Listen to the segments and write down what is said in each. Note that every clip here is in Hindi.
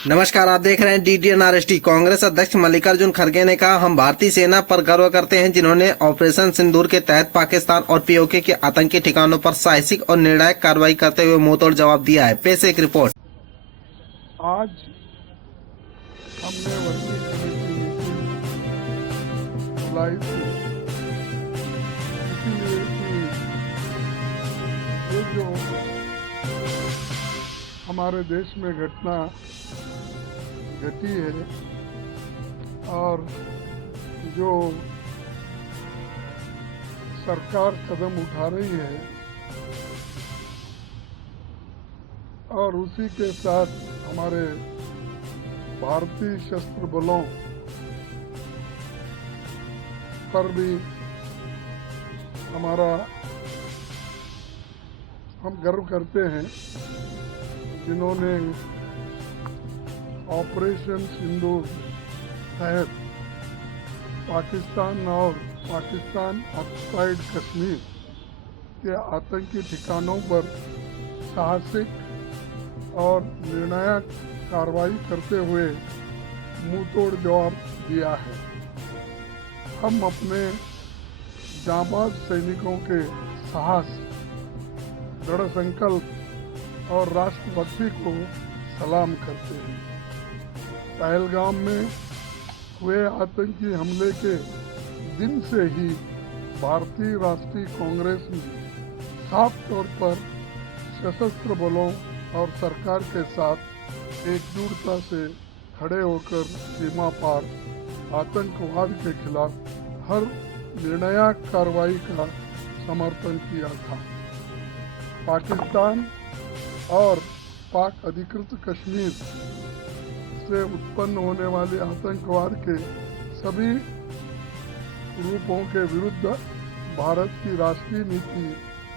नमस्कार, आप देख रहे हैं DTNRST। कांग्रेस अध्यक्ष मल्लिकार्जुन खड़गे ने कहा, हम भारतीय सेना पर गर्व करते हैं जिन्होंने ऑपरेशन सिंदूर के तहत पाकिस्तान और POK के आतंकी ठिकानों पर साहसिक और निर्णायक कार्रवाई करते हुए मुंहतोड़ जवाब दिया है। पेश एक रिपोर्ट। आज हमने वर्किंग कमेटी मीटिंग बुलाई थी, इसीलिए कि ये जो हमारे देश में घटना घटी है और जो सरकार कदम उठा रही है और उसी के साथ हमारे भारतीय सशस्त्र बलों पर भी हम गर्व करते हैं जिन्होंने ऑपरेशन सिंदूर तहत पाकिस्तान और पाकिस्तान ऑक्युपाइड कश्मीर के आतंकी ठिकानों पर साहसिक और निर्णायक कार्रवाई करते हुए मुंहतोड़ जवाब दिया है। हम अपने जांबाज सैनिकों के साहस, दृढ़ संकल्प और राष्ट्रभक्ति को सलाम करते हैं। पहलगाम में हुए आतंकी हमले के दिन से ही भारतीय राष्ट्रीय कांग्रेस ने साफ तौर पर सशस्त्र बलों और सरकार के साथ एकजुटता से खड़े होकर सीमा पार आतंकवाद के खिलाफ हर निर्णायक कार्रवाई का समर्थन किया था। पाकिस्तान और पाक अधिकृत कश्मीर से उत्पन्न होने वाले आतंकवाद के सभी रूपों के विरुद्ध भारत की राष्ट्रीय नीति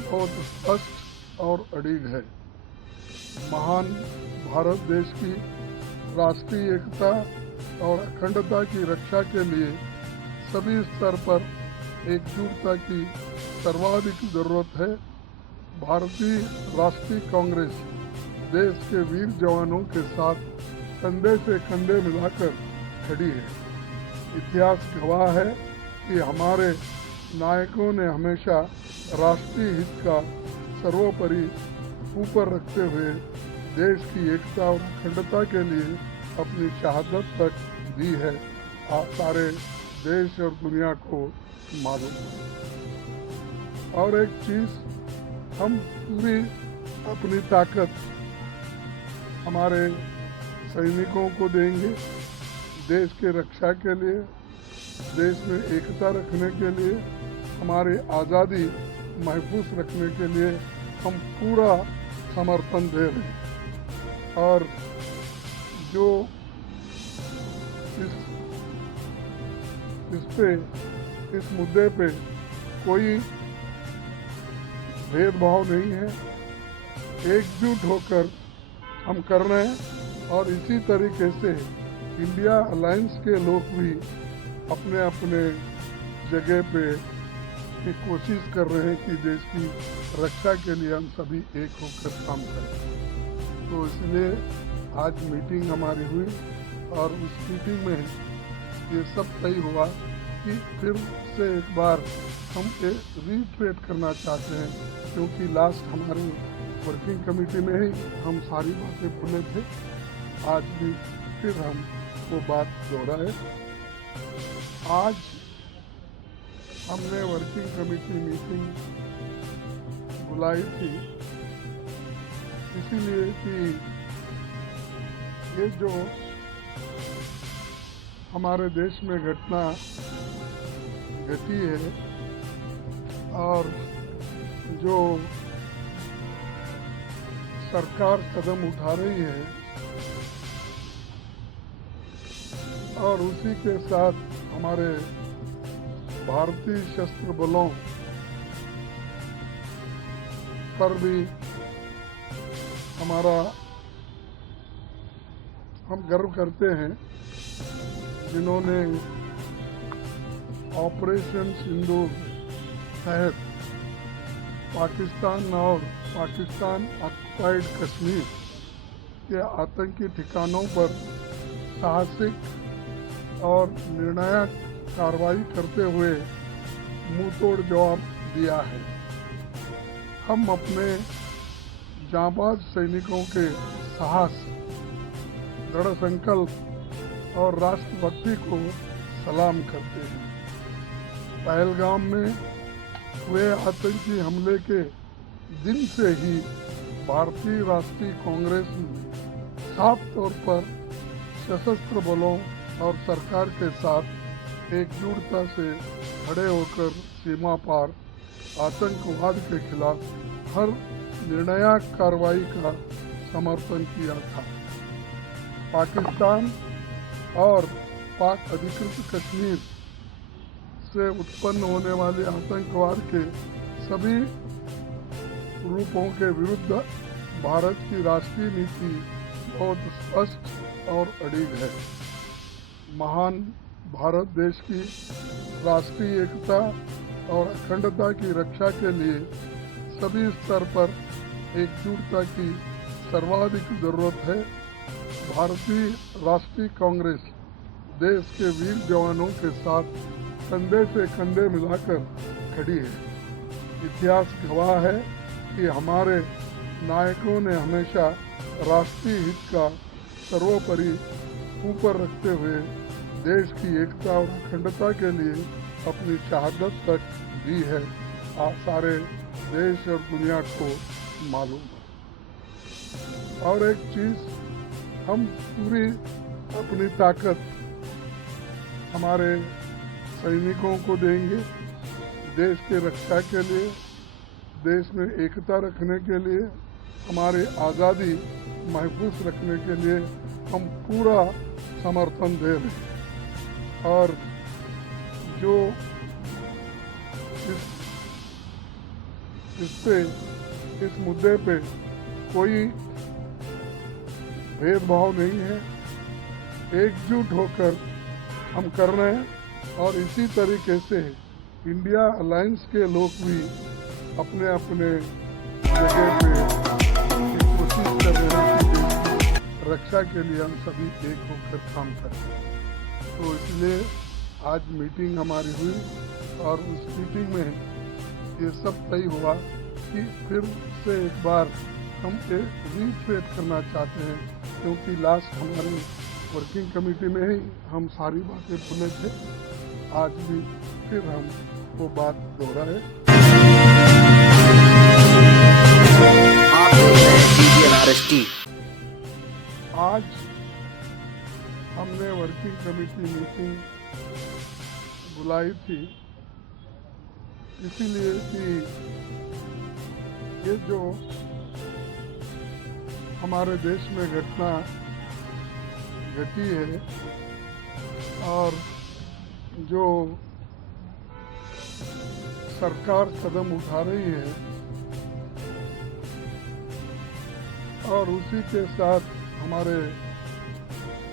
बहुत स्पष्ट और अडिग है। महान भारत देश की राष्ट्रीय एकता और अखंडता की रक्षा के लिए सभी स्तर पर एकजुटता की सर्वाधिक जरूरत है। भारतीय राष्ट्रीय कांग्रेस देश के वीर जवानों के साथ कंधे से कंधे मिलाकर खड़ी है। इतिहास गवाह है कि हमारे नायकों ने हमेशा राष्ट्रीय हित का सर्वोपरि ऊपर रखते हुए देश की एकता और अखंडता के लिए अपनी शहादत तक दी है। सारे देश और दुनिया को मालूम है। और एक चीज, हम पूरी अपनी ताकत हमारे सैनिकों को देंगे। देश के रक्षा के लिए, देश में एकता रखने के लिए, हमारी आज़ादी महफूज रखने के लिए हम पूरा समर्थन दे रहे हैं। और जो इस मुद्दे पे कोई भेदभाव नहीं है, एकजुट होकर हम कर रहे हैं। और इसी तरीके से इंडिया अलायंस के लोग भी अपने अपने जगह पे की कोशिश कर रहे हैं कि देश की रक्षा के लिए हम सभी एक होकर काम करें। तो इसलिए आज मीटिंग हमारी हुई और उस मीटिंग में ये सब तय हुआ कि फिर से एक बार हम रीट्रेट करना चाहते हैं, क्योंकि लास्ट हमारी वर्किंग कमेटी में ही हम सारी बातें बोले थे। आज भी फिर हम वो बात दोहराए। आज हमने वर्किंग कमेटी मीटिंग बुलाई थी, इसीलिए कि ये जो हमारे देश में घटना घटी है और जो सरकार कदम उठा रही है और उसी के साथ हमारे भारतीय सशस्त्र बलों पर भी हम गर्व करते हैं जिन्होंने ऑपरेशन सिंदूर तहत पाकिस्तान और पाकिस्तान ऑक्युपाइड कश्मीर के आतंकी ठिकानों पर साहसिक और निर्णायक कार्रवाई करते हुए मुंहतोड़ जवाब दिया है। हम अपने जांबाज सैनिकों के साहस, दृढ़ संकल्प और राष्ट्रभक्ति को सलाम करते हैं। पहलगाम में हुए आतंकी हमले के दिन से ही भारतीय राष्ट्रीय कांग्रेस ने साफ तौर पर सशस्त्र बलों और सरकार के साथ एकजुटता से खड़े होकर सीमा पार आतंकवाद के खिलाफ हर निर्णायक कार्रवाई का समर्थन किया था। पाकिस्तान और पाक अधिकृत कश्मीर से उत्पन्न होने वाले आतंकवाद के सभी रूपों के विरुद्ध भारत की राष्ट्रीय नीति बहुत स्पष्ट और अडिग है। महान भारत देश की राष्ट्रीय एकता और अखंडता की रक्षा के लिए सभी स्तर पर एकजुटता की सर्वाधिक जरूरत है। भारतीय राष्ट्रीय कांग्रेस देश के वीर जवानों के साथ कंधे से कंधे मिलाकर खड़ी है। इतिहास गवाह है कि हमारे नायकों ने हमेशा राष्ट्रीय हित का सर्वोपरि ऊपर रखते हुए देश की एकता और अखंडता के लिए अपनी शहादत तक दी है। सारे देश और दुनिया को मालूम है। और एक चीज, हम पूरी अपनी ताकत हमारे सैनिकों को देंगे। देश की रक्षा के लिए, देश में एकता रखने के लिए, हमारी आज़ादी महफूज रखने के लिए हम पूरा समर्थन दे रहे हैं। और जो इस मुद्दे पे कोई भेदभाव नहीं है, एकजुट होकर हम कर रहे हैं। और इसी तरीके से इंडिया अलायंस के लोग भी अपने अपने जगह पे कोशिश कर रहे हैं कि देश की रक्षा के लिए हम सभी एक होकर काम करें। तो इसलिए आज मीटिंग हमारी हुई और उस मीटिंग में ये सब तय हुआ कि फिर से एक बार हम रीट्रेट करना चाहते हैं, क्योंकि लास्ट हमारे वर्किंग कमेटी में ही हम सारी बातें भूले थे। आज भी फिर हम वो बात दोहराए। आज हमने वर्किंग कमेटी मीटिंग बुलाई थी इसीलिए कि ये जो हमारे देश में घटना घटी है और जो सरकार कदम उठा रही है और उसी के साथ हमारे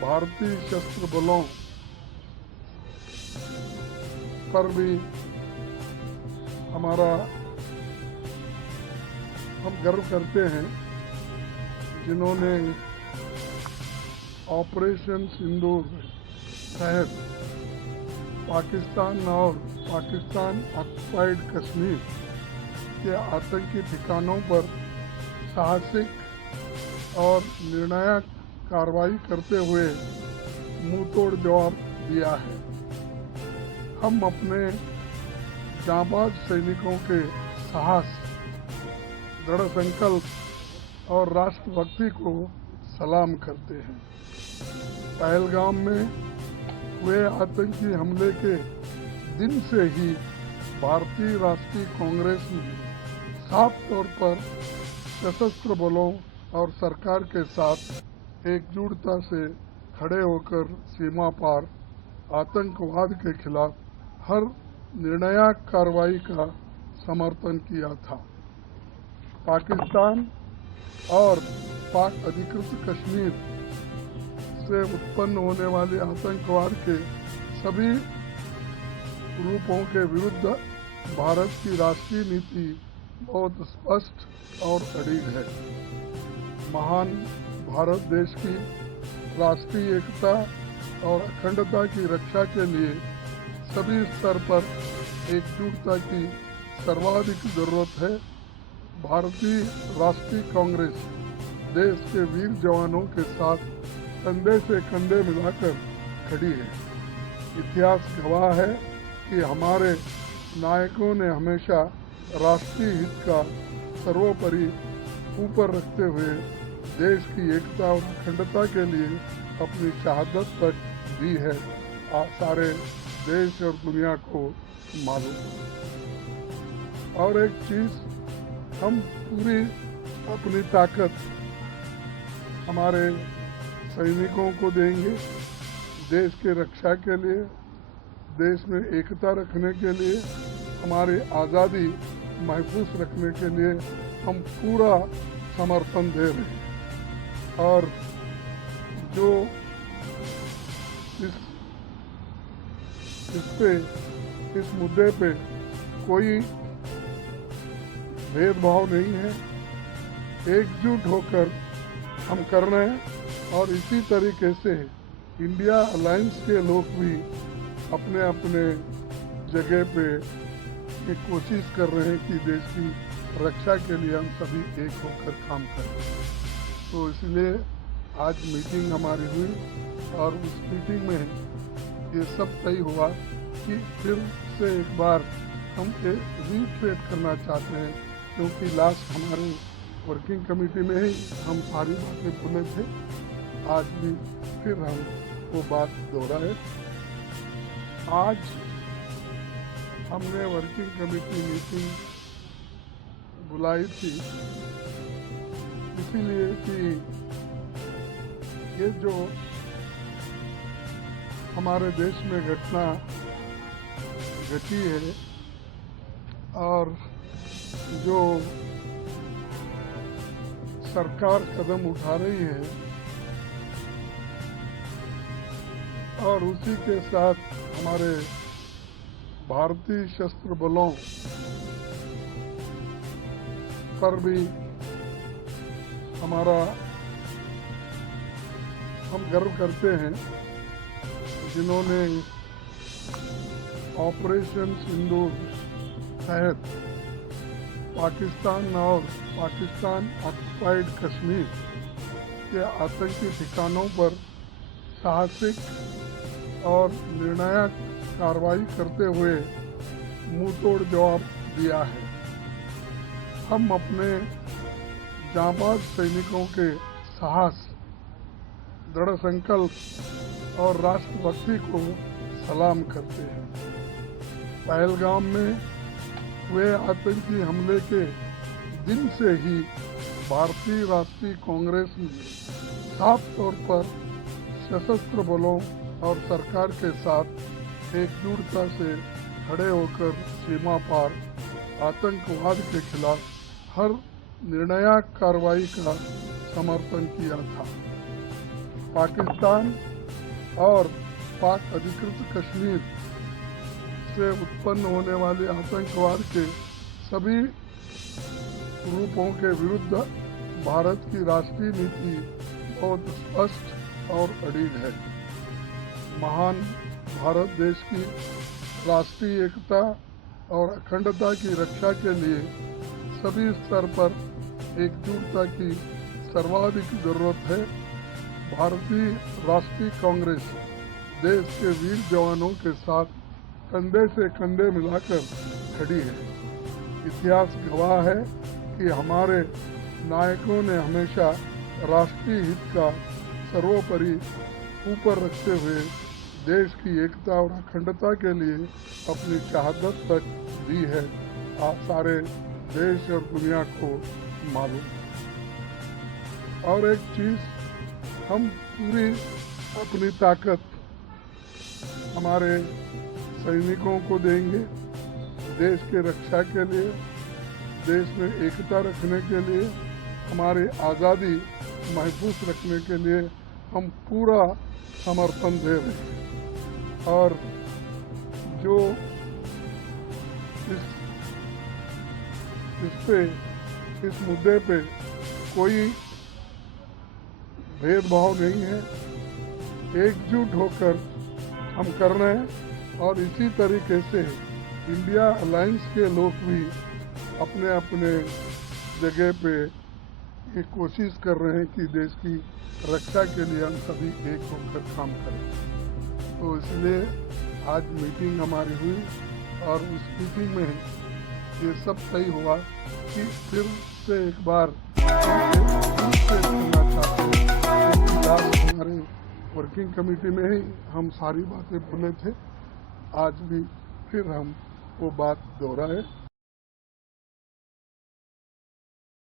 भारतीय सशस्त्र बलों पर भी हम गर्व करते हैं, जिन्होंने ऑपरेशन सिंदूर तहत पाकिस्तान और पाकिस्तान ऑक्युपाइड कश्मीर के आतंकी ठिकानों पर साहसिक और निर्णायक कार्रवाई करते हुए मुंहतोड़ जवाब दिया है। हम अपने जांबाज सैनिकों के साहस, दृढ़ संकल्प और राष्ट्रभक्ति को सलाम करते हैं। पहलगाम में हुए आतंकी हमले के दिन से ही भारतीय राष्ट्रीय कांग्रेस ने साफ तौर पर सशस्त्र बलों और सरकार के साथ एकजुटता से खड़े होकर सीमा पार आतंकवाद के खिलाफ हर निर्णायक कार्रवाई का समर्थन किया था। पाकिस्तान और पाक अधिकृत कश्मीर से उत्पन्न होने वाले आतंकवाद के सभी रूपों के विरुद्ध भारत की राष्ट्रीय नीति बहुत स्पष्ट और अडिग है। महान भारत देश की राष्ट्रीय एकता और अखंडता की रक्षा के लिए सभी स्तर पर एकजुटता की सर्वाधिक जरूरत है। भारतीय राष्ट्रीय कांग्रेस देश के वीर जवानों के साथ कंधे से कंधे मिलाकर खड़ी है। इतिहास गवाह है कि हमारे नायकों ने हमेशा राष्ट्रीय हित का सर्वोपरि ऊपर रखते हुए देश की एकता और अखंडता के लिए अपनी शहादत तक दी है। सारे देश और दुनिया को मालूम है। और एक चीज, हम पूरी अपनी ताकत हमारे सैनिकों को देंगे। देश के रक्षा के लिए, देश में एकता रखने के लिए, हमारी आज़ादी महफूज रखने के लिए हम पूरा समर्थन दे रहे हैं। और जो इस मुद्दे पे कोई भेदभाव नहीं है, एकजुट होकर हम कर रहे हैं। और इसी तरीके से इंडिया अलायंस के लोग भी अपने अपने जगह पे ये कोशिश कर रहे हैं कि देश की रक्षा के लिए हम सभी एक होकर काम करें। तो इसलिए आज मीटिंग हमारी हुई और उस मीटिंग में ये सब तय हुआ कि फिर से एक बार हम रीट्रेट करना चाहते हैं, क्योंकि लास्ट हमारे वर्किंग कमेटी में ही हम सारी बातें बोले थे। आज भी फिर हम वो बात दोहराए। आज हमने वर्किंग कमेटी मीटिंग बुलाई थी इसीलिए कि ये जो हमारे देश में घटना घटी है और जो सरकार कदम उठा रही है और उसी के साथ हमारे भारतीय सशस्त्र बलों पर भी हम गर्व करते हैं, जिन्होंने ऑपरेशन सिंदूर तहत पाकिस्तान और पाकिस्तान ऑक्युपाइड कश्मीर के आतंकी ठिकानों पर साहसिक और निर्णायक कार्रवाई करते हुए मुंहतोड़ जवाब दिया है। हम अपने जांबाज सैनिकों के साहस, दृढ़ संकल्प और राष्ट्रभक्ति को सलाम करते हैं। पहलगाम में हुए आतंकी हमले के दिन से ही भारतीय राष्ट्रीय कांग्रेस ने साफ तौर पर सशस्त्र बलों और सरकार के साथ एकजुटता से खड़े होकर सीमा पार आतंकवाद के खिलाफ हर निर्णायक कार्रवाई का समर्थन किया था। पाकिस्तान और पाक अधिकृत कश्मीर से उत्पन्न होने वाले आतंकवाद के सभी रूपों के विरुद्ध भारत की राष्ट्रीय नीति बहुत स्पष्ट और अड़िग है। महान भारत देश की राष्ट्रीय एकता और अखंडता की रक्षा के लिए सभी स्तर पर एकजुटता की सर्वाधिक जरूरत है। भारतीय राष्ट्रीय कांग्रेस देश के वीर जवानों के साथ कंधे से कंधे मिलाकर खड़ी है। इतिहास गवाह है कि हमारे नायकों ने हमेशा राष्ट्रीय हित का सर्वोपरि ऊपर रखते हुए देश की एकता और अखंडता के लिए अपनी शहादत तक दी है। सारे देश और दुनिया को मालूम है। और एक चीज, हम पूरी अपनी ताकत हमारे सैनिकों को देंगे। देश के रक्षा के लिए, देश में एकता रखने के लिए, हमारी आज़ादी महफूज रखने के लिए हम पूरा समर्थन दे रहे हैं। और जो इस मुद्दे पे कोई भेदभाव नहीं है, एकजुट होकर हम कर रहे हैं। और इसी तरीके से इंडिया अलायंस के लोग भी अपने अपने जगह पे ये कोशिश कर रहे हैं कि देश की रक्षा के लिए हम सभी एक होकर काम करें। तो इसलिए आज मीटिंग हमारी हुई और उस मीटिंग में ये सब सही हुआ कि फिर से एक बार करना चाहते हैं। हमारे वर्किंग कमेटी में ही हम सारी बातें बोले थे, आज भी फिर हम वो बात दोहराए।